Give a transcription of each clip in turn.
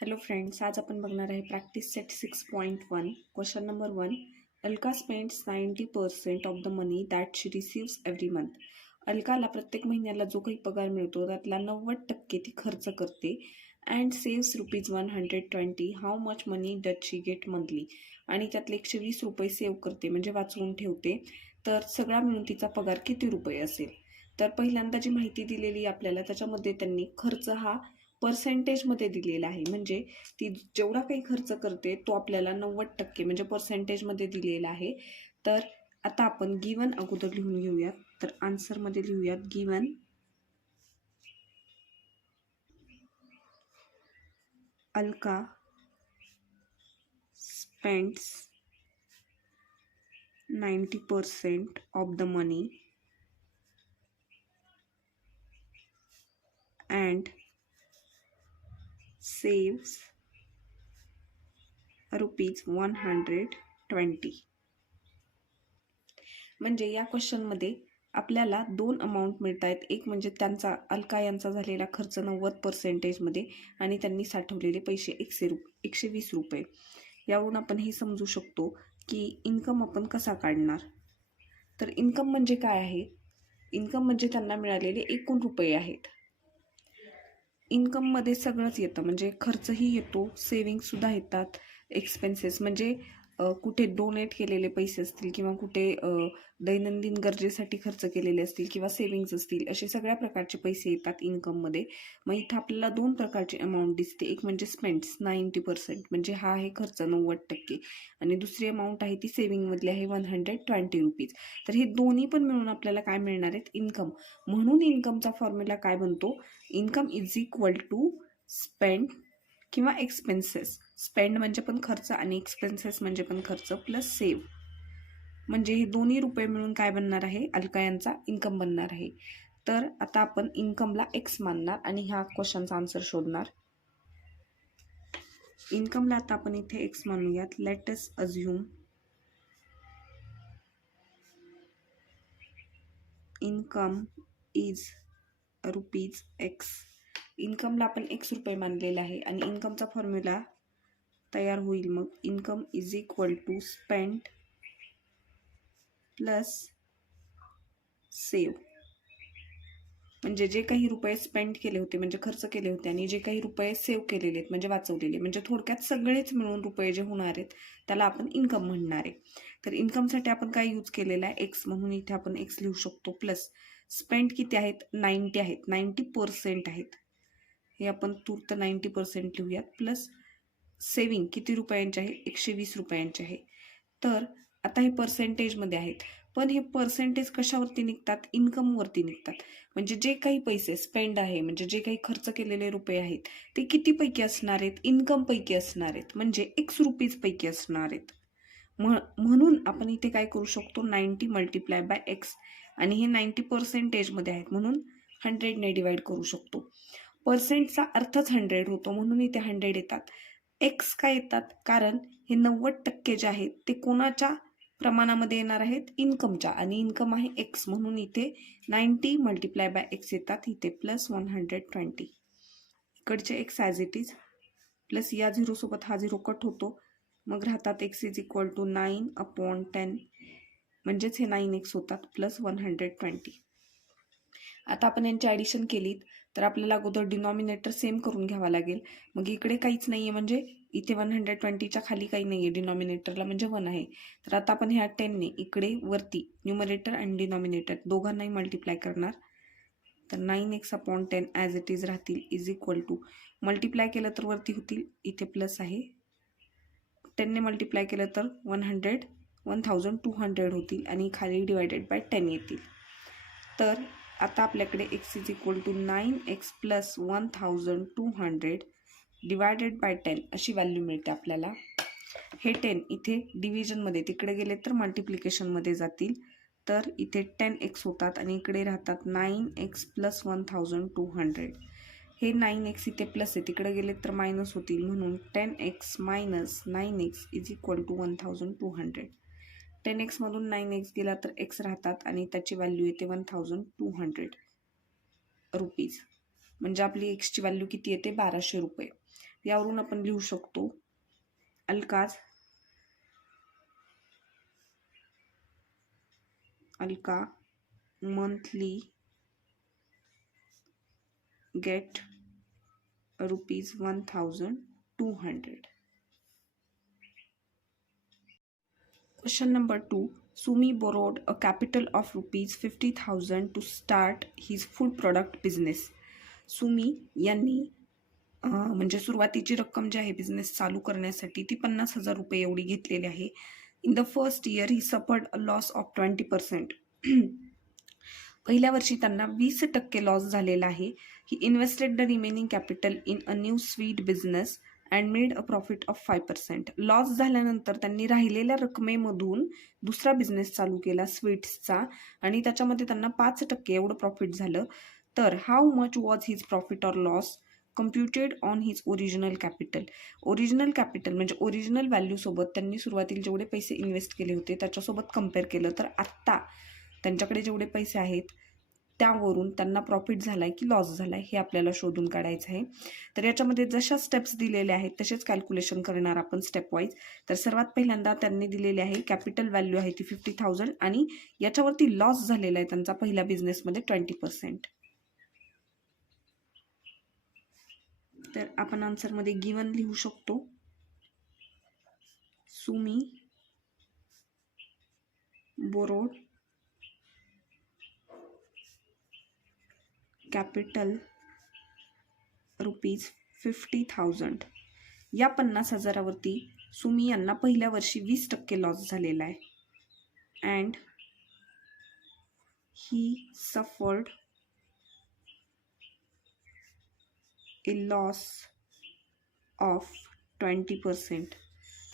Hello friends, आज आपण बघणार आहे practice set 6.1. Question number 1. Alka spends 90% of the money that she receives every month. अलकाला प्रत्येक महिन्याला जो काही पगार मिळतो त्यातला 90% ती खर्च करते. And saves ₹120. How much money dot she get monthly. आणि त्यातले 120 रुपये सेव्ह करते म्हणजे वाचवून ठेवते. तर सगळा मिळून तिचा पगार किती रुपये असेल? तर पहिल्यांदा जी माहिती दिलेली आपल्याला त्याच्यामध्ये त्यांनी खर्च हा पर्सेंटेजमध्ये दिलेला आहे. म्हणजे ती जेवढा काही खर्च करते तो आपल्याला 90% म्हणजे पर्सेंटेजमध्ये दिलेला आहे. तर आता आपण गिवन अगोदर लिहून घेऊयात. तर आन्सरमध्ये लिहूयात given Alka spends 90% of the money and saves ₹120. म्हणजे या क्वेश्चनमध्ये आपल्याला दोन अमाऊंट मिळत आहेत. एक म्हणजे त्यांचा अलका यांचा झालेला खर्च 90%मध्ये आणि त्यांनी साठवलेले पैसे 120 रुपये. यावरून आपण हे समजू शकतो की इन्कम आपण कसा काढणार. तर इन्कम म्हणजे काय आहे? इन्कम म्हणजे त्यांना मिळालेले एकूण रुपये आहेत. इन्कममध्ये सगळंच येतं, म्हणजे खर्चही येतो, सेविंगसुद्धा येतात, एक्सपेन्सेस म्हणजे कुठे डोनेट केलेले पैसे असतील किंवा कुठे दैनंदिन गरजेसाठी खर्च केलेले असतील किंवा सेविंग्स असतील, असे सगळ्या प्रकारचे पैसे येतात इन्कममध्ये. मग इथं आपल्याला दोन प्रकारची अमाऊंट दिसते. एक म्हणजे स्पेंड्स 90% म्हणजे हा आहे खर्च 90%, आणि दुसरी अमाऊंट आहे ती सेविंगमधली आहे 120 रुपीज. तर हे दोन्ही पण मिळून आपल्याला काय मिळणार आहेत? इन्कम. म्हणून इन्कमचा फॉर्म्युला काय बनतो? Income is equal to spend किंवा एक्सपेन्सेस. स्पेंड म्हणजे पण खर्च आणि एक्सपेन्सेस म्हणजे पण खर्च प्लस सेव्ह. म्हणजे हे दोन्ही रुपये मिळून काय बनणार आहे? अलका यांचा इन्कम बनणार आहे. तर आता आपण इन्कमला एक्स मानणार आणि ह्या क्वेश्चनचा आन्सर शोधणार. इन्कमला आता आपण इथे एक्स मानूयात. Let us assume income is rupees X. इन्कमला आपण एक्स रुपये मानलेला आहे आणि इन्कमचा फॉर्म्युला तयार होईल. मग income is equal to spend plus save. म्हणजे जे काही रुपये स्पेंड केले होते म्हणजे खर्च केले होते आणि जे काही रुपये सेव्ह केलेले आहेत म्हणजे वाचवलेले, म्हणजे थोडक्यात सगळेच मिळून रुपये जे होणार आहेत त्याला आपण इन्कम म्हणणार आहे. तर इन्कमसाठी आपण काय यूज केलेला आहे? एक्स. म्हणून इथे आपण एक्स लिहू शकतो. प्लस स्पेंड किती आहेत? 90 आहेत, 90% आहेत, हे आपण तूर्त 90% लिहूयात. प्लस सेविंग किती रुपयांचे आहे? 120 रुपयांचे आहे. तर आता हे पर्सेंटेजमध्ये आहेत, पण हे पर्सेंटेज कशावरती निघतात? इन्कमवरती निघतात. म्हणजे जे काही पैसे स्पेंड आहे म्हणजे जे काही खर्च केलेले रुपये आहेत ते किती पैकी असणार आहेत? इन्कम पैकी असणार आहेत, म्हणजे एक्स रुपीज पैकी असणार आहेत. म्हणून आपण इथे काय करू शकतो? 90 मल्टिप्लाय बाय एक्स, आणि हे 90%मध्ये आहेत म्हणून 100ने डिवाइड करू शकतो. पर्सेंटचा अर्थच 100 होतो म्हणून इथे 100 येतात. एक्स काय येतात? कारण हे 90% जे आहेत ते कोणाच्या प्रमाणामध्ये येणार आहेत? इन्कमच्या, आणि इन्कम आहे एक्स म्हणून इथे 90 मल्टिप्लाय बाय एक्स येतात. इथे प्लस 120. इकडचे x as it is, plus या झिरोसोबत हा झिरो कट होतो, मग राहतात एक्स इज इक्वल टू 9/10, म्हणजेच हे 9x होतात प्लस 120. आता आपण यांची ॲडिशन केलीत तर आपल्याला अगोदर डिनॉमिनेटर सेम करून घ्यावा लागेल. मग इकडे काहीच नाही आहे म्हणजे इथे 120च्या खाली काही नाही आहे डिनॉमिनेटरला, म्हणजे 1 आहे. तर आता आपण ह्या 10ने इकडे वरती न्यूमरेटर आणि डिनॉमिनेटर दोघांनाही मल्टिप्लाय करणार. तर 9x/10 ॲज इट इज राहतील इज इक्वल टू, मल्टिप्लाय केलं तर वरती होतील, इथे प्लस आहे, 10ने मल्टिप्लाय केलं तर 1200 होतील आणि खाली डिवायडेड बाय 10 येतील. तर आता आपल्याकडे x is equal to 9x plus 1200 divided by 10 अशी व्हॅल्यू मिळते आपल्याला. हे 10 इथे डिव्हिजनमध्ये, तिकडे गेले तर मल्टिप्लिकेशनमध्ये जातील, तर इथे 10x होतात आणि इकडे राहतात 9x प्लस 1200. हे 9x इथे प्लस आहे, तिकडे गेले तर मायनस होतील, म्हणून 10x minus 9x is equal to 1200. 10x मधून 9x गेला तर x राहतात आणि त्याची व्हॅल्यू येते 1200 रुपीज. म्हणजे आपली एक्सची व्हॅल्यू किती येते? 1200 रुपये. यावरून आपण लिहू शकतो Alka monthly get ₹1,200. Question number 2. Sumi borrowed a capital of ₹50,000 to start his food product business. Sumi यांनी म्हणजे सुरुवातीची रक्कम जी आहे बिझनेस चालू करण्यासाठी ती ₹50,000 एवढी घेतलेली आहे. In the first year he suffered a loss of 20%. पहिल्या वर्षी त्यांना 20% लॉस झालेला आहे. He invested the remaining capital in a new sweet business and made a profit of 5%. Loss झाल्यानंतर त्यांनी राहिलेल्या रकमेमधून दुसरा बिझनेस चालू केला स्वीट्सचा आणि त्याच्यामध्ये त्यांना 5% एवढं प्रॉफिट झालं. तर how much was his profit or loss computed on his original capital. Original capital म्हणजे ओरिजिनल व्हॅल्यूसोबत त्यांनी सुरुवातीला जेवढे पैसे इन्व्हेस्ट केले होते त्याच्यासोबत कम्पेअर केलं तर आत्ता त्यांच्याकडे जेवढे पैसे आहेत त्यावरून त्यांना प्रॉफिट झाला आहे की लॉस झाला आहे हे आपल्याला शोधून काढायचं आहे. तर याच्यामध्ये जशा स्टेप्स दिलेल्या आहेत तसेच कॅल्क्युलेशन करणार आपण स्टेप वाईज. तर सर्वात पहिल्यांदा त्यांनी दिलेली आहे कॅपिटल व्हॅल्यू आहे ती 50,000 आणि याच्यावरती लॉस झालेला आहे त्यांचा पहिल्या बिझनेसमध्ये 20%. तर आपण आन्सरमध्ये गिवन लिहू शकतो सुमी बोरोड कॅपिटल ₹50,000. या 50,000वरती सुमी यांना पहिल्या वर्षी 20% लॉस झालेला आहे. And he suffered a loss of 20%.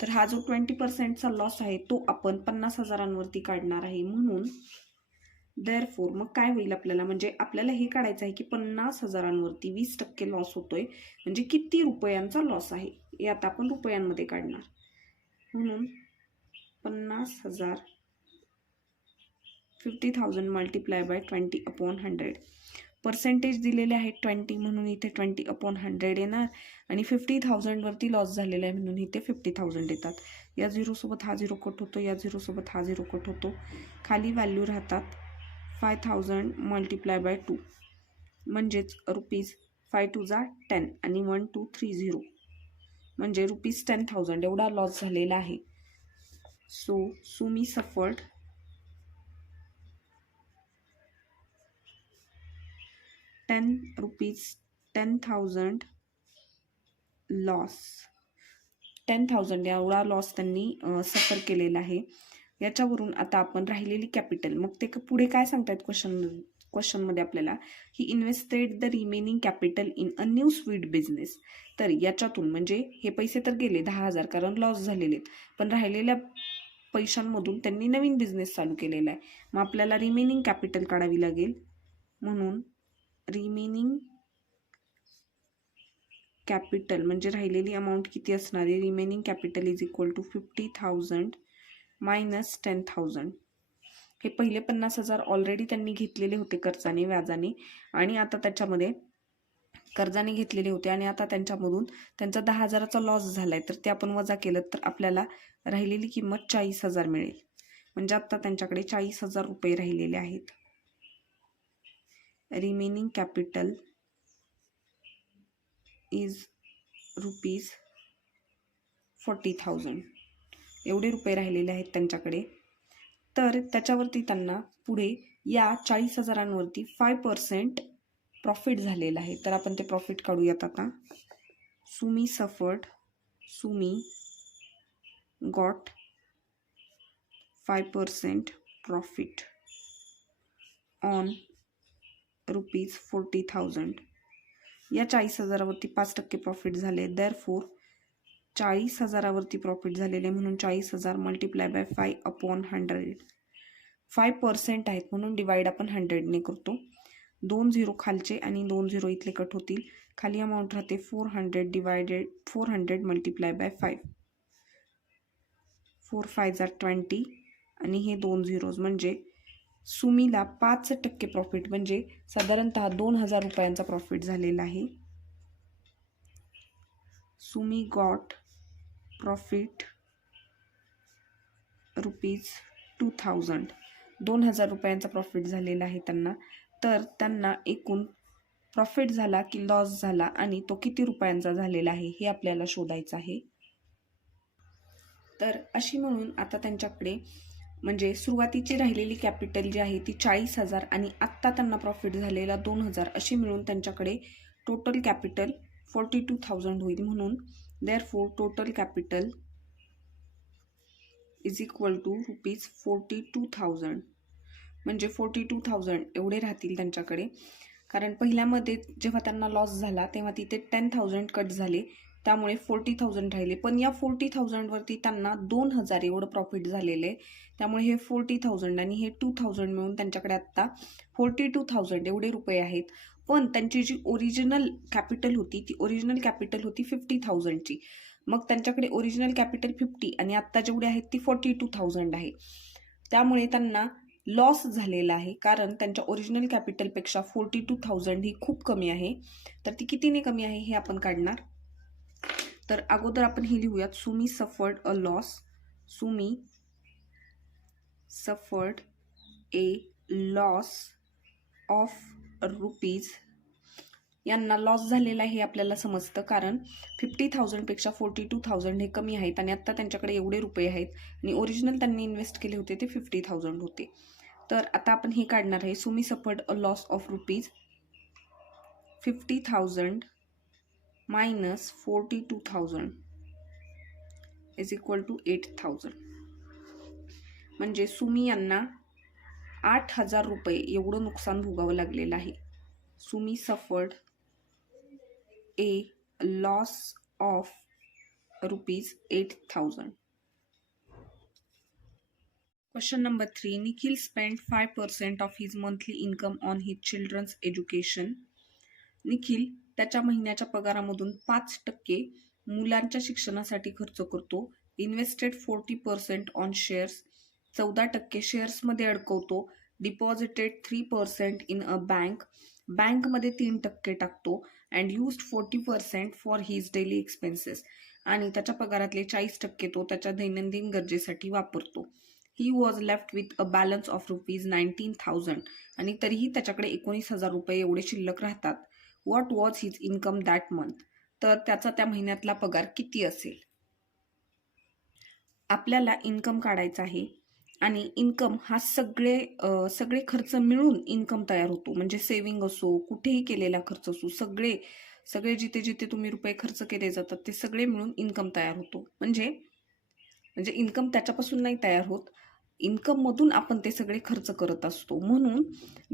तर हा जो 20%चा लॉस आहे तो आपण 50,000वरती काढणार आहे. म्हणून देअरफोर मग काय होईल आपल्याला म्हणजे आपल्याला हे काढायचं आहे की 50,000वरती 20% लॉस होतोय म्हणजे किती रुपयांचा लॉस आहे हे आता आपण रुपयांमध्ये काढणार. म्हणून 50,000 50,000 मल्टिप्लाय बाय 20/100. पर्सेंटेज दिलेले आहेत 20 म्हणून इथे 20/100 येणार आणि 50,000वरती लॉस झालेला आहे म्हणून इथे 50,000 येतात. या झिरोसोबत हा झिरो कट होतो, या झिरोसोबत हा झिरो कट होतो. खाली व्हॅल्यू राहतात 5,000 मल्टिप्लाय बाय 2 म्हणजेच ₹5 आणि 1230 म्हणजे ₹10,000 एवढा लॉस झालेला आहे. So Sumi suffered ₹10,000 loss. 10,000 एवढा लॉस त्यांनी सफर केलेला आहे. याच्यावरून आता आपण राहिलेली कॅपिटल मग ते पुढे काय सांगतायत क्वेश्चनमध्ये आपल्याला he invested the remaining capital in a new sweet business. तर याच्यातून म्हणजे हे पैसे तर गेले 10,000 कारण लॉस झालेले पण राहिलेल्या पैशांमधून त्यांनी नवीन बिझनेस चालू केलेला आहे. मग आपल्याला रिमेनिंग कॅपिटल काढावी लागेल. म्हणून रिमेनिंग कॅपिटल म्हणजे राहिलेली अमाऊंट किती असणार आहे. Remaining capital is equal to 50,000 minus 10,000. हे पहिले 50,000 ऑलरेडी त्यांनी घेतलेले होते कर्जाने व्याजाने आणि आता त्याच्यामध्ये कर्जाने घेतलेले होते आणि आता त्यांच्यामधून त्यांचा 10,000चा लॉस झालाय तर ते आपण वजा केलं तर आपल्याला राहिलेली किंमत 40,000 मिळेल. म्हणजे आता त्यांच्याकडे 40,000 रुपये राहिलेले आहेत. रिमेनिंग कॅपिटल इज ₹40,000 एवढे रुपये राहिलेले आहेत त्यांच्याकडे. तर त्याच्यावरती त्यांना पुढे या 40,000वरती 5% प्रॉफिट झालेला आहे. तर आपण ते प्रॉफिट काढूयात आता. Sumi got 5% profit on ₹40,000. या 40,000वरती 5% प्रॉफिट झाले. देअरफोर 40,000वरती प्रॉफिट झालेले म्हणून 40,000 मल्टिप्लाय बाय 5/100. 5% आहेत म्हणून डिवाइड आपण 100ने करतो. 2 झिरो खालचे आणि 2 झिरो इथले कट होतील. खाली अमाऊंट राहते 400 डिवायडेड 400 मल्टिप्लाय बाय 5. 4 5 20 आणि हे 2 झिरोज म्हणजे सुमीला 5% प्रॉफिट म्हणजे साधारणतः 2,000 रुपयांचा प्रॉफिट झालेला आहे. सुमी गॉट प्रॉफिट ₹2000 2000 रुपयांचा प्रॉफिट झालेला आहे त्यांना. तर त्यांना एकूण प्रॉफिट झाला की लॉस झाला आणि तो किती रुपयांचा झालेला आहे हे आपल्याला शोधायचं आहे. तर अशी म्हणून आता त्यांच्याकडे म्हणजे सुरुवातीची राहिलेली कॅपिटल जी आहे ती 40,000 आणि आत्ता त्यांना प्रॉफिट झालेला 2,000 अशी मिळून त्यांच्याकडे टोटल कॅपिटल 42,000 होईल. म्हणून therefore total capital is equal to ₹42,000 म्हणजे 42,000 एवढे राहतील त्यांच्याकडे. कारण पहिल्यामध्ये जेव्हा त्यांना लॉस झाला तेव्हा तिथे 10,000 कट झाले, त्यामुळे 40,000 राहिले. पण या 40,000 वरती त्यांना 2,000 एवढं प्रॉफिट झालेलं आहे. त्यामुळे हे 40,000 आणि हे 2,000 मिळून त्यांच्याकडे आत्ता 42,000 एवढे रुपये आहेत. पण त्यांची जी ओरिजिनल कॅपिटल होती ती ओरिजिनल कॅपिटल होती 50,000ची. मग त्यांच्याकडे ओरिजिनल कॅपिटल 50 आणि आत्ता जेवढे आहेत ती 42,000 आहे. त्यामुळे त्यांना लॉस झालेला आहे, कारण त्यांच्या ओरिजिनल कॅपिटलपेक्षा 42,000 ही खूप कमी आहे. तर ती कितीने कमी आहे हे आपण काढणार. तर अगोदर आपण हे लिहूयात, Sumi suffered a loss. Sumi suffered a loss of rupees. यांना लॉस झालेला आहे हे आपल्याला समजतं, कारण 50,000 पेक्षा 42,000 हे कमी आहेत आणि आत्ता त्यांच्याकडे एवढे रुपये आहेत आणि ओरिजिनल त्यांनी इन्व्हेस्ट केले होते ते 50,000 होते. तर आता आपण हे काढणार आहे, Sumi suffered a loss of rupees 50,000 minus 42,000 is equal to 8,000. म्हणजे सुमी यांना 8,000 रुपये एवढं नुकसान भोगावं लागलेलं आहे. Sumi suffered a loss of ₹8,000. Question number 3. Nikhil spent 5% of his monthly income on his children's education. Nikhil त्याच्या महिन्याच्या पगारामधून 5% मुलांच्या शिक्षणासाठी खर्च करतो. इन्व्हेस्टेड 40% ऑन शेअर्स, 14% शेअर्समध्ये अडकवतो. डिपॉझिटेड 3% इन अ बँक, बँकमध्ये 3% टाकतो. And used 40% for his daily expenses, आणि त्याच्या पगारातले 40% तो त्याच्या दैनंदिन गरजेसाठी वापरतो. He was left with a balance of ₹19,000 आणि तरीही त्याच्याकडे 19,000 रुपये एवढे शिल्लक राहतात. What was his income that month. तर त्याचा त्या महिन्यातला पगार किती असेल. आपल्याला इन्कम काढायचा आहे आणि इन्कम हा सगळे खर्च मिळून इन्कम तयार होतो. म्हणजे सेव्हिंग असो, कुठेही केलेला खर्च असो, सगळे जिथे जिथे तुम्ही रुपये खर्च केले जातात ते सगळे मिळून इन्कम तयार होतो. म्हणजे इन्कम त्याच्यापासून नाही तयार होत, इन्कम मधून आपण ते सगळे खर्च करत असतो. म्हणून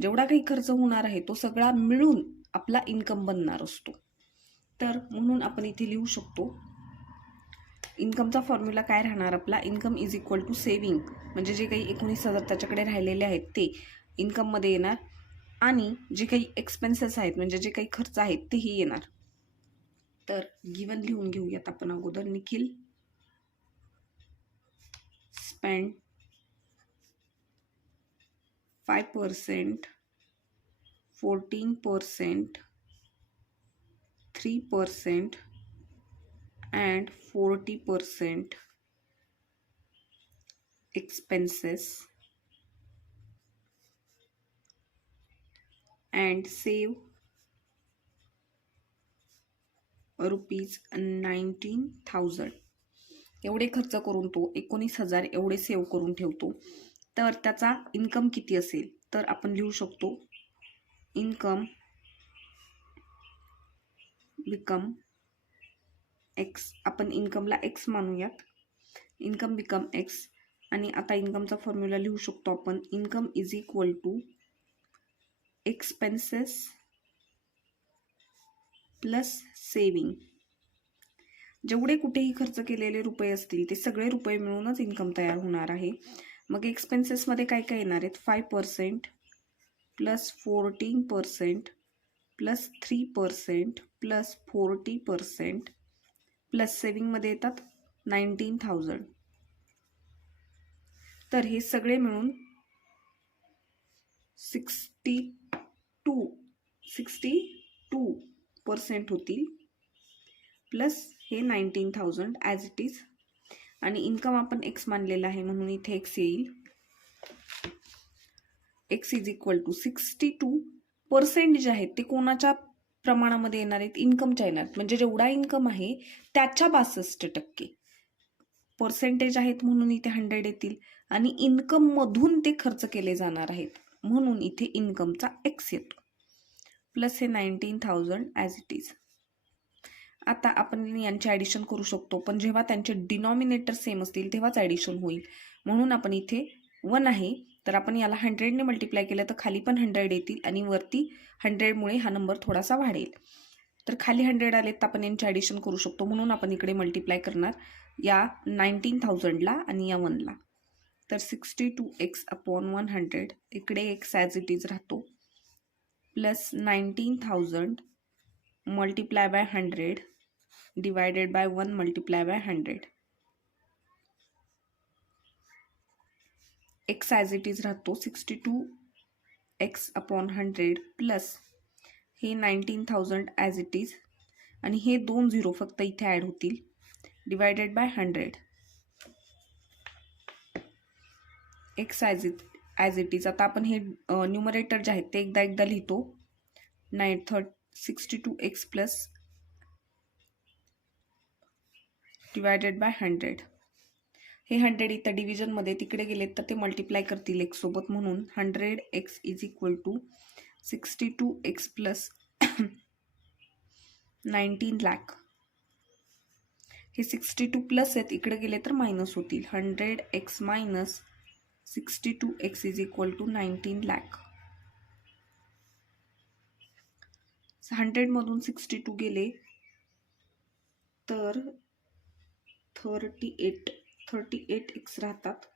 जेवढा काही खर्च होणार आहे तो सगळा मिळून आपला इन्कम बनणार असतो. तर म्हणून आपण इथे लिहू शकतो, इन्कमचा फॉर्म्युला काय राहणार आपला, income is equal to saving, म्हणजे जे काही 19,000 त्याच्याकडे राहिलेले आहेत ते इन्कममध्ये येणार आणि जे काही एक्सपेन्सेस आहेत म्हणजे जे काही खर्च आहेत तेही येणार. तर गिवन लिहून घेऊयात आपण अगोदर. Nikhil spend 5%, 14%, 3% and 40% expenses and save ₹19,000. एवढे खर्च करून तो 19,000 एवढे सेव्ह करून ठेवतो. तर त्याचा इन्कम किती असेल, तर आपण लिहू शकतो, इन्कम बिकम एक्स. आपण इन्कमला एक्स मानूयात, इन्कम बिकम एक्स. आणि आता इन्कमचा फॉर्म्युला लिहू शकतो आपण, income is equal to expenses plus saving. जेवढे कुठेही खर्च केलेले रुपये असतील ते सगळे रुपये मिळूनच इन्कम तयार होणार आहे. मग एक्सपेन्सेसमध्ये काय काय येणार आहेत, 5% प्लस 14% प्लस 3% प्लस 40% प्लस सेव्हिंगमध्ये येतात 19,000. तर हे सगळे मिळून 62% होतील प्लस हे 19,000 ॲज इट इज, आणि इन्कम आपण एक्स मानलेला आहे म्हणून इथे एक्स येईल. एक्स इज इक्वल टू 62% जे आहेत ते कोणाच्या प्रमाणामध्ये येणार आहेत, इन्कमच्या येणार, म्हणजे जेवढा इन्कम आहे त्याच्या 62% पर्सेंटेज आहेत म्हणून इथे 100 येतील, आणि इन्कम मधून ते खर्च केले जाणार आहेत म्हणून इथे इन्कमचा एक्स येतो, प्लस हे 19,000 ॲज इट इज. आता आपण यांचे ॲडिशन करू शकतो, पण जेव्हा त्यांचे डिनॉमिनेटर सेम असतील तेव्हाच ॲडिशन होईल, म्हणून आपण इथे 1 आहे तर आपण याला 100ने मल्टिप्लाय केलं तर खाली पण 100 येतील आणि वरती 100मुळे हा नंबर थोडासा वाढेल. तर खाली 100 आलेत तर आपण यांचे ॲडिशन करू शकतो, म्हणून आपण इकडे मल्टिप्लाय करणार या 19,000ला आणि या 1ला. तर 62x/100, इकडे x ॲज इट इज राहतो, plus 19,000 multiply by 100 divided by 1 multiply by 100. x as it is राहतो 62x/100 प्लस हे 19,000 ॲज इट इज, आणि हे 2 झिरो फक्त इथे ॲड होतील, divided by 100. x as it is. आता आपण हे न्यूमरेटर जे आहेत ते एकदा लिहितो, 62x प्लस डिवायडेड बाय 100. हे 100 इथं डिव्हिजनमध्ये तिकडे गेलेत तर ते मल्टिप्लाय करतील x सोबत, म्हणून 100x is equal to 62x plus 19 lakh. हे 62 प्लस आहेत, इकडे गेले तर मायनस होतील, 100x minus 62x is equal to 19 lakh. 100 मधून 62 गेले तर 38x राहतात,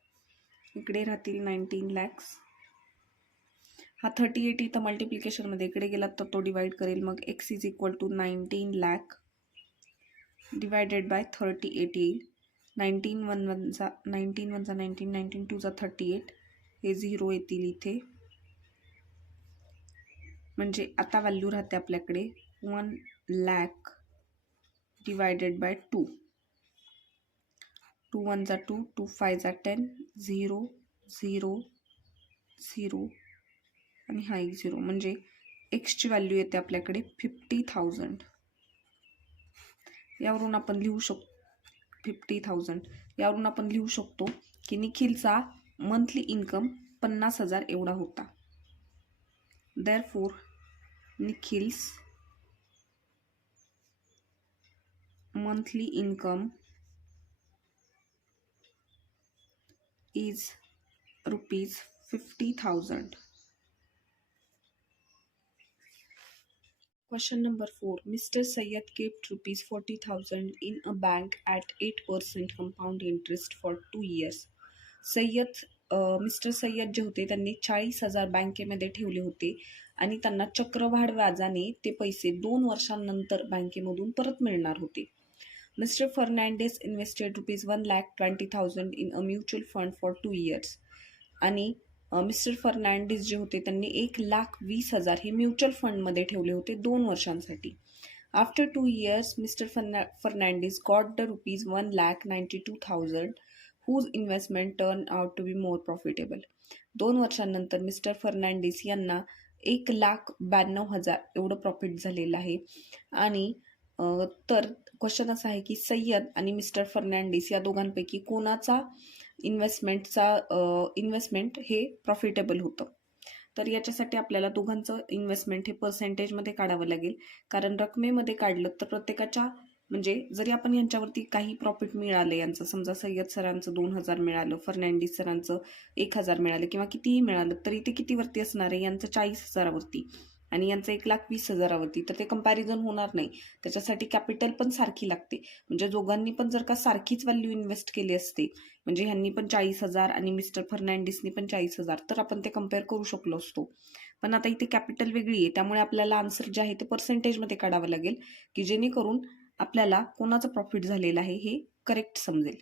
इकडे राहतील 19 लॅक्स. हा 38 इथं मल्टिप्लिकेशनमध्ये इकडे गेला तर तो डिवाइड करेल, मग x is equal to 19 lakh divided by 38 येईल. 19 1 1 19 19 2 38, हे 0 येतील इथे, म्हणजे आता व्हॅल्यू राहते आपल्याकडे 1 लाख डिवायडेड बाय 2. 2 1 2, 2 5 10, 0 0 0 आणि हा एक 0, म्हणजे एक्सची व्हॅल्यू येते आपल्याकडे 50,000. यावरून आपण लिहू शकतो 50,000. यावरून आपण लिहू शकतो की निखिलचा मंथली इन्कम 50,000 एवढा होता. Therefore Nikhil's monthly income is rupees 50,000. Question number 4. Mr. Sayyed kept rupees 40,000 in a bank at 8% compound interest for 2 years. Mister Sayyed जे होते त्यांनी 40,000 बँकेमध्ये ठेवले होते आणि त्यांना चक्रवाढ व्याजाने ते पैसे 2 वर्षांनंतर बँकेमधून परत मिळणार होते. Mr. Fernandez invested rupees 1,20,000 in a mutual fund for 2 years. आणि मिस्टर फर्नांडिस जे होते त्यांनी 1,20,000 हे म्युच्युअल फंडमध्ये ठेवले होते 2 वर्षांसाठी. After 2 years, mister Fernandes got the rupees 1,92,000 whose investment turned out to be more profitable. 2 वर्षांनंतर मिस्टर फर्नांडिस यांना 1,92,000 एवढं प्रॉफिट झालेलं आहे. आणि तर क्वेश्चन असा आहे की सय्यद आणि मिस्टर फर्नांडिस या दोघांपैकी कोणाचा इन्व्हेस्टमेंट हे प्रॉफिटेबल होतं. तर याच्यासाठी आपल्याला दोघांचं इन्व्हेस्टमेंट हे पर्सेंटेजमध्ये काढावं लागेल, कारण रकमेमध्ये काढलं तर प्रत्येकाच्या म्हणजे जरी आपण यांच्यावरती काही प्रॉफिट मिळाले, यांचं समजा सय्यद सरांचं 2,000 मिळालं, फर्नांडिस सरांचं 1,000 मिळालं किंवा कितीही मिळालं तरी ते कितीवरती असणार आहे, यांचं 40,000वरती आणि यांचं 1,20,000वरती. तर ते कंपॅरिझन होणार नाही, त्याच्यासाठी कॅपिटल पण सारखी लागते. म्हणजे दोघांनी पण जर का सारखीच व्हॅल्यू इन्व्हेस्ट केली असते, म्हणजे ह्यांनी पण 40,000 आणि मिस्टर फर्नांडिसनी पण 40,000, तर आपण ते कम्पेअर करू शकलो असतो. पण आता इथे कॅपिटल वेगळी आहे, त्यामुळे आपल्याला आन्सर जे आहे ते पर्सेंटेजमध्ये काढावं लागेल, की जेणेकरून आपल्याला कोणाचं प्रॉफिट झालेलं आहे हे करेक्ट समजेल.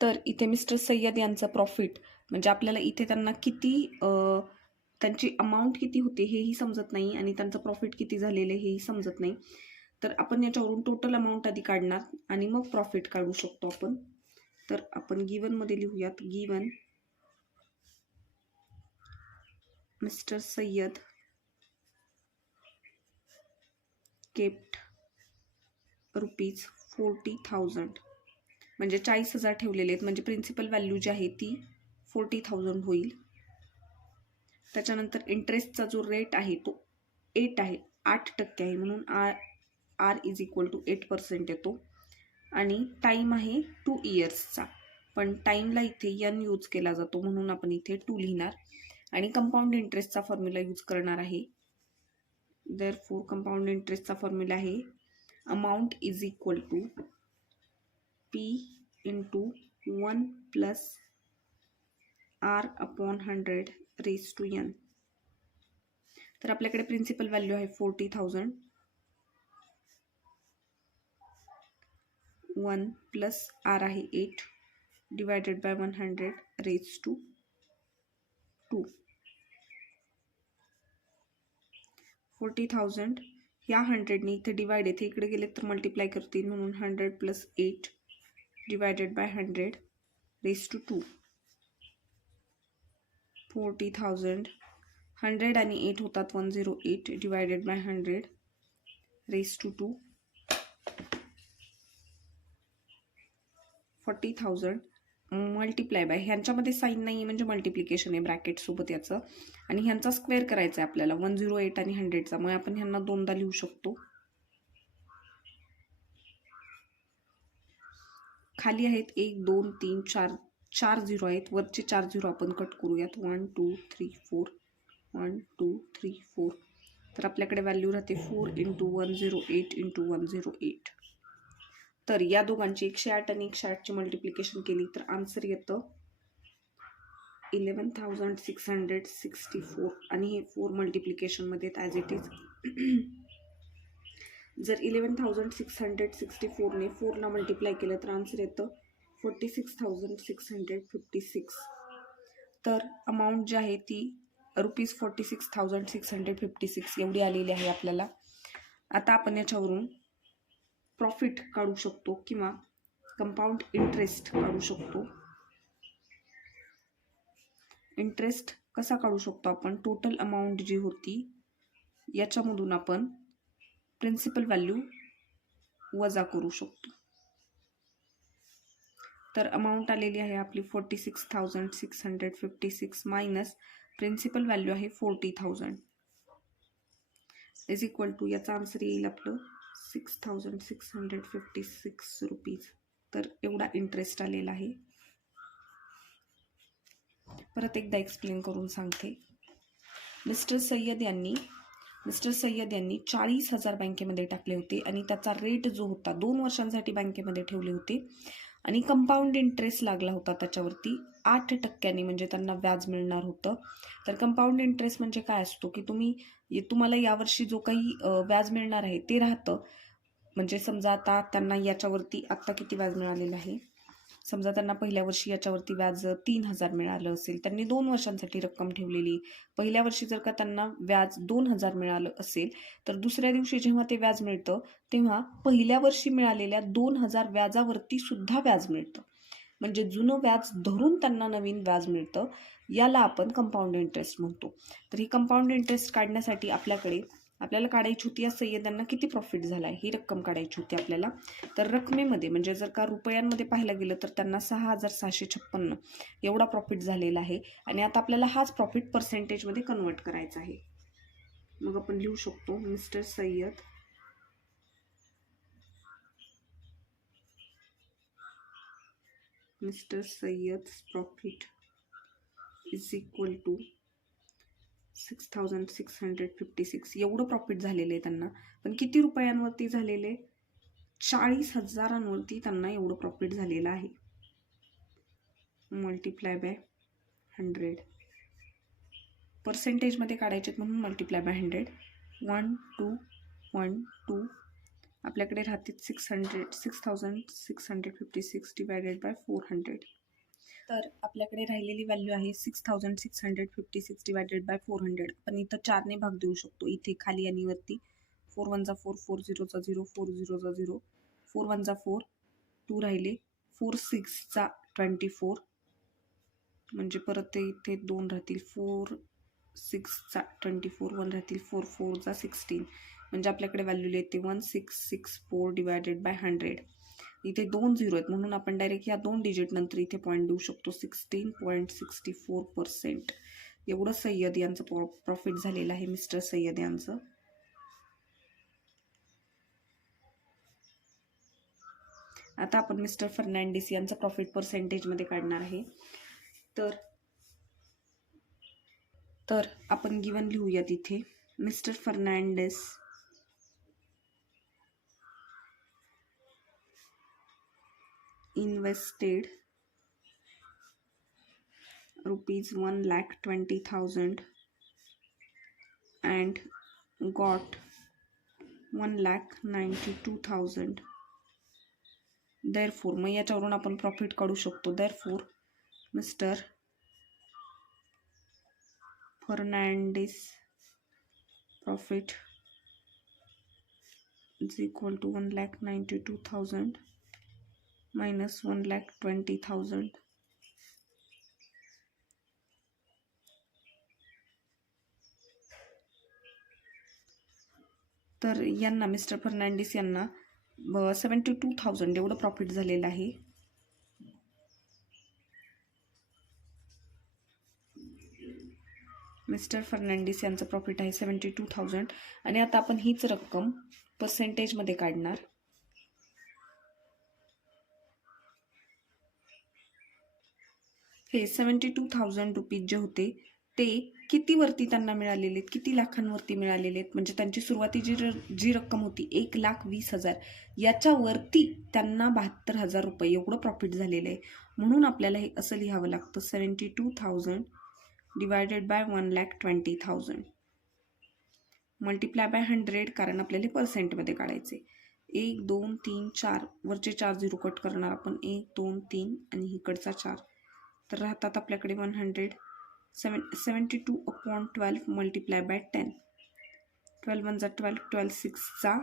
तर इथे मिस्टर सय्यद यांचं प्रॉफिट म्हणजे आपल्याला इथे त्यांना किती त्यांची अमाऊंट किती होते हेही समजत नाही आणि त्यांचं प्रॉफिट किती झालेलं हेही समजत नाही. तर आपण याच्यावरून टोटल अमाऊंट आधी काढणार आणि मग प्रॉफिट काढू शकतो आपण. तर आपण गिवन मध्ये लिहूयात, given mister Sayyed kept rupees 40,000, म्हणजे 40,000 ठेवलेले आहेत, म्हणजे प्रिन्सिपल व्हॅल्यू जी आहे ती 40,000 होईल. त्याच्यानंतर इंटरेस्टचा जो रेट आहे तो 8 आहे, 8% आहे, म्हणून आर इज इक्वल टू 8% येतो. आणि टाईम आहे 2 इयर्सचा, पण टाईमला इथे n यूज केला जातो म्हणून आपण इथे 2 लिहिणार. आणि कंपाऊंड इंटरेस्टचा फॉर्म्युला यूज करणार आहे. देअरफॉर कंपाऊंड इंटरेस्टचा फॉर्म्युला आहे amount is equal to P into 1 plus R upon 100 raise to n. तर आपल्याकडे प्रिन्सिपल व्हॅल्यू आहे 40,000, 1 प्लस R आहे 8 डिवायडेड बाय 100 रेज टू 2. 40,000 ह्या 100ने इथे डिवाइड येथे इकडे गेले तर मल्टिप्लाय करतील, म्हणून 100 plus 8 divided by 100 raise to 2. 40,000 100 आणि 8 होतात 108 divided by 100 raise to 2. 40,000 multiply by, ह्यांच्यामध्ये साईन नाही म्हणजे मल्टिप्लिकेशन आहे ब्रॅकेट सोबत याचं, आणि ह्यांचा स्क्वेअर करायचा आहे आपल्याला 108 आणि 100चा, मग आपण ह्यांना दोनदा लिहू शकतो. खाली आहेत 1 2 3 4 4 झिरो आहेत, वरचे 4 झिरो आपण कट करूयात. 1 2 3 4 1 2 3 4. तर आपल्याकडे व्हॅल्यू राहते 4 इंटू 108 इंटू 108. तर या दोघांची 108 आणि 108ची मल्टिप्लिकेशन केली तर आन्सर येतं 11,664, आणि हे 4 मल्टिप्लिकेशनमध्ये ॲज इट इज. जर 11,664 ने 4ला मल्टिप्लाय केलं तर आन्सर येतं 46,656. तर अमाऊंट जी आहे ती ₹46,656 एवढी आलेली आहे आपल्याला. आता आपण याच्यावरून प्रॉफिट काढू शकतो किंवा कंपाऊंड इंटरेस्ट काढू शकतो. इंटरेस्ट कसा काढू शकतो आपण, टोटल अमाऊंट जी होती याच्यामधून आपण प्रिन्सिपल व्हॅल्यू वजा करू शकतो. तर अमाऊंट आलेली आहे आपली 46,656 मायनस प्रिन्सिपल व्हॅल्यू आहे 40,000 इज इक्वल टू, याचा आन्सर येईल आपलं 6,656 रुपीज. तर एवढा इंटरेस्ट आलेला आहे. परत एकदा एक्सप्लेन करून सांगते. मिस्टर सय्यद यांनी 40,000 बँकेमध्ये टाकले होते आणि त्याचा रेट जो होता 2 वर्षांसाठी बँकेमध्ये ठेवले होते, आणि कंपाऊंड इंटरेस्ट लागला होता त्याच्यावरती 8%, म्हणजे त्यांना व्याज मिळणार होतं. तर कंपाऊंड इंटरेस्ट म्हणजे काय असतो की तुम्हाला यावर्षी जो काही व्याज मिळणार आहे ते राहतं. म्हणजे समजा आता त्यांना याच्यावरती आत्ता किती व्याज मिळालेलं आहे, समजा त्यांना पहिल्या वर्षी याच्यावरती व्याज 3,000 मिळालं असेल, त्यांनी 2 वर्षांसाठी रक्कम ठेवलेली. पहिल्या वर्षी जर का त्यांना व्याज 2,000 मिळालं असेल तर दुसऱ्या दिवशी जेव्हा ते व्याज मिळतं तेव्हा पहिल्या वर्षी मिळालेल्या 2,000 व्याजावरती सुद्धा व्याज मिळतं, म्हणजे जुनं व्याज धरून त्यांना नवीन व्याज मिळतं. याला आपण कंपाऊंड इंटरेस्ट म्हणतो. तर ही कंपाऊंड इंटरेस्ट काढण्यासाठी आपल्याला काढायची होती या सय्यदांना किती प्रॉफिट झाला आहे ही रक्कम काढायची होती आपल्याला. तर रकमेमध्ये म्हणजे जर का रुपयांमध्ये पाहायला गेलं तर त्यांना 6,656 एवढा प्रॉफिट झालेला आहे, आणि आता आपल्याला हाच प्रॉफिट पर्सेंटेजमध्ये कन्वर्ट करायचा आहे. मग आपण लिहू शकतो mister Sayyed profit is equal to 6,656 एवढं प्रॉफिट झालेलं आहे त्यांना. पण किती रुपयांवरती झालेले, 40,000 त्यांना एवढं प्रॉफिट झालेलं आहे. मल्टिप्लाय बाय 100 पर्सेंटेजमध्ये काढायचे म्हणून मल्टिप्लाय बाय 100. 1 2 1 2 आपल्याकडे राहते 6,656 डिवायडेड बाय 400. तर आपल्याकडे राहिलेली व्हॅल्यू आहे 6,656 डिवायडेड बाय 400. आपण इथं 4ने भाग देऊ शकतो, इथे खाली आणि वरती 4 1 जा 4, 4 0 जा 0, 4 0 जा 0, 4 1 जा 4, 2 राहिले, 4 6 जा 24, म्हणजे परत ते इथे 2 राहतील, 4 6 चा 24, 1 राहतील, 4 4 जा 16, म्हणजे आपल्याकडे व्हॅल्यू येते 1664 डिवायडेड बाय 100. इथे 2 झिरो आहेत म्हणून आपण डायरेक्ट या 2 डिजिट नंतर इथे पॉईंट देऊ शकतो. 16.64%. एवढं सय्यद यांचं प्रॉफिट झालेलं आहे, मिस्टर सय्यद यांचं. आता आपण मिस्टर फर्नांडिस यांचं प्रॉफिट पर्सेंटेजमध्ये काढणार आहे. तर आपण गिवन लिहूयात इथे. Mister Fernandes invested rupees 1,20,000 and got 1,92,000. therefore मग याच्यावरून आपण प्रॉफिट काढू शकतो. therefore mister Fernandes profit is equal to 1,92,000 minus 1,20,000. तर यांना मिस्टर फर्नांडिस यांना 72,000 एवढं प्रॉफिट झालेलं आहे. मिस्टर फर्नांडिस यांचं प्रॉफिट आहे 72,000 आणि आता आपण हीच रक्कम पर्सेंटेजमध्ये काढणार. हे 72,000 रुपीज जे होते ते किती वरती त्यांना मिळालेले आहेत, किती लाखांवरती मिळालेले आहेत, म्हणजे त्यांची सुरुवातीची जी रक्कम होती 1,20,000 याच्यावरती त्यांना 72,000 रुपये एवढं प्रॉफिट झालेलं आहे. म्हणून आपल्याला हे असं लिहावं लागतं 72,000 डिवायडेड बाय 1,20,000 मल्टिप्लाय बाय 100, कारण आपल्याला पर्सेंटमध्ये काढायचे. 1 2 3 4 वरचे 4 झिरो कट करणार आपण, 1 2 3 आणि इकडचा 4, तर राहतात आपल्याकडे 72/12 मल्टिप्लाय बाय 10. 12 1 जा 12, 12 6 जा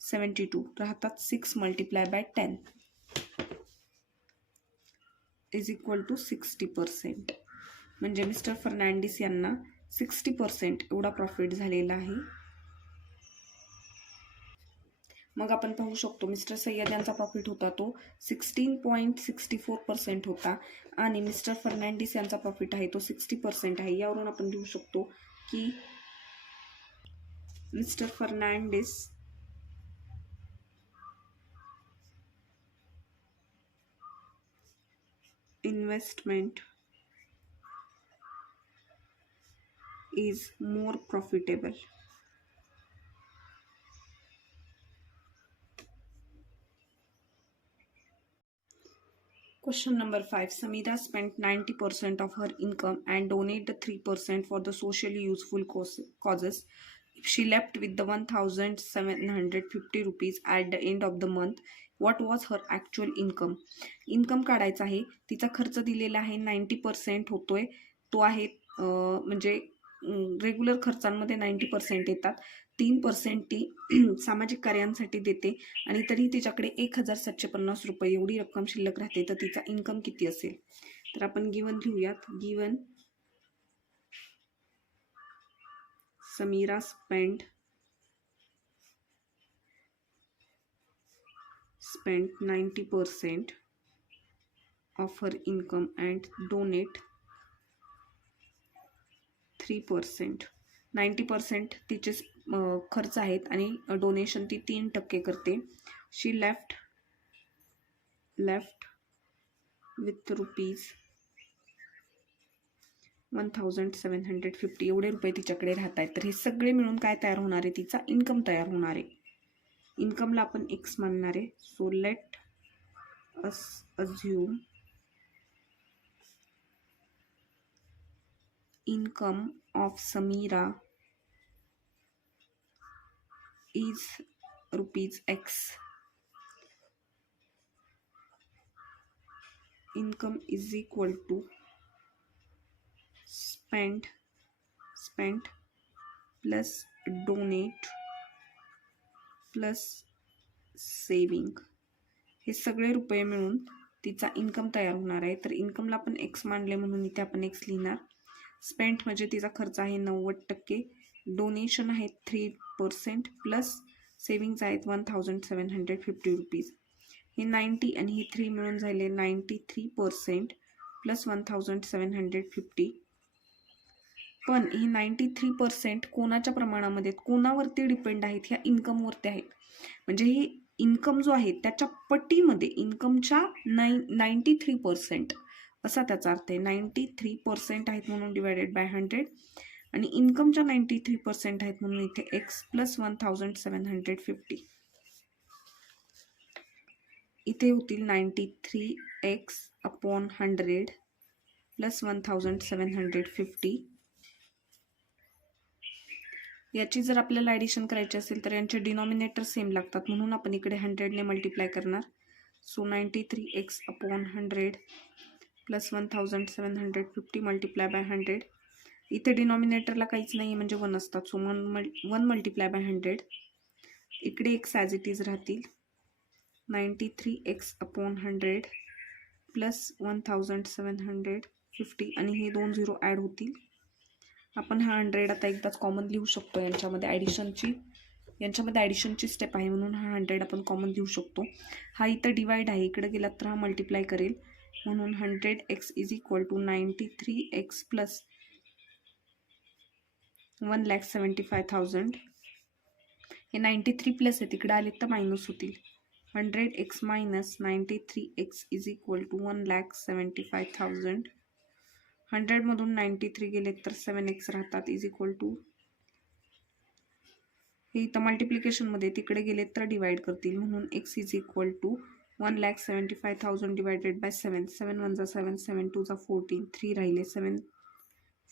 72, राहतात 6 multiply by 10 is equal to 60%. म्हणजे मिस्टर फर्नांडिस यांना 60% एवढा प्रॉफिट झालेला आहे. मग आपण पाहू शकतो मिस्टर सय्यद यांचा प्रॉफिट होता तो 16.64% होता आणि मिस्टर फर्नांडिस यांचा प्रॉफिट आहे तो 60% आहे. यावरून आपण लिहू शकतो की mister Fernandes investment is more profitable. Question number 5. Samira spent 90% of her income and donated 3% for the socially useful causes. If she left with the 1,750 rupees at the end of the month, what was her actual income? Income काढायचा आहे. तिचा खर्च दिलेला आहे 90% होतोय. तो आहे म्हणजे रेग्युलर खर्चांमध्ये 90% येतात. 3% ती सामाजिक कार्यांसाठी देते आणि तरी तिच्याकडे 1,750 रुपये एवढी रक्कम शिल्लक राहते. तर तिचा इन्कम किती असेल? तर आपण गिवन लिहूयात. Given Sameera spent 90% of her income and donate 3%. 90% तिचे खर्च आहेत आणि डोनेशन ती 3% करते. शी लेफ्ट विथ रुपीज 1,750 एवढे रुपये तिच्याकडे राहत आहेत. तर हे सगळे मिळून काय तयार होणार आहे? तिचा इन्कम तयार होणार आहे. इन्कमला आपण एक्स मानणार आहे. So let us assume income of Samira is rupees X. Income is equal to spent plus donate plus saving, हे सगळे रुपये मिळून तिचा इन्कम तयार होणार आहे. तर इन्कमला आपण एक्स मानले म्हणून इथे आपण एक्स लिहिणार. स्पेंट म्हणजे तिचा खर्च आहे 90%, डोनेशन आहेत 3% प्लस सेविंग्ज आहेत 1750 रुपीज. हे 90 आणि हे 3 मिळून झाले 93% प्लस 1750. पण हे 93% कोणाच्या प्रमाणामध्ये, कोणावरती डिपेंड आहेत, ह्या इन्कमवरती आहेत. म्हणजे ही इन्कम जो आहे त्याच्या पटीमध्ये, इन्कमच्या 93% असा त्याचा अर्थ आहे. 93% आहेत म्हणून डिवायडेड बाय 100 आणि इन्कमच्या 93% आहेत म्हणून इथे एक्स प्लस 1750. इथे होतील 93x अपॉन 100 प्लस 1750. याची जर आपल्याला ॲडिशन करायची असेल तर यांचे डिनॉमिनेटर सेम लागतात म्हणून आपण इकडे 100ने मल्टिप्लाय करणार. So 93x upon 100 plus 1750 multiply by 100. इथे डिनॉमिनेटरला काहीच नाही म्हणजे 1 असतात. So 1 multiply by 100. इकडे एक्स ॲज इट इज राहतील. 93x अपॉन 100 प्लस 1750 आणि हे 2 झिरो ॲड होतील. आपण हा 100 आता एकदाच कॉमन लिहू शकतो. यांच्यामध्ये ॲडिशनची स्टेप आहे म्हणून हा 100 आपण कॉमन लिहू शकतो. हा इथं डिवाइड आहे, इकडे गेलात तर हा मल्टिप्लाय करेल म्हणून 100x is equal to 93x plus 1,75,000. हे 93 प्लस आहे, तिकडे आले तर मायनस होतील. 100x minus 93x is equal to 1,75,000. 100 मधून 93 गेले तर 7x राहतात इज इक्वल टू, हे इथं मल्टिप्लिकेशनमध्ये तिकडे गेले तर डिवाइड करतील म्हणून x is equal to 1,75,000 divided by 7. 7 1 7, 7 2 14, 3 राहिले, 7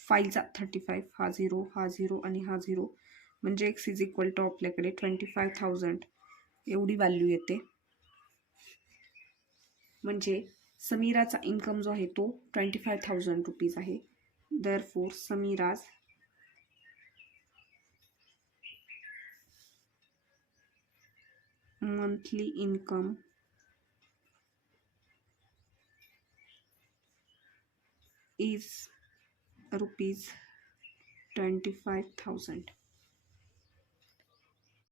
5 35, हा 0 हा 0 आणि हा 0 म्हणजे x इज इक्वल टू आपल्याकडे 25,000 एवढी व्हॅल्यू येते. म्हणजे समीराचा इन्कम जो आहे तो 25,000 रुपीज आहे. Therefore Samira's monthly income is rupees 25,000.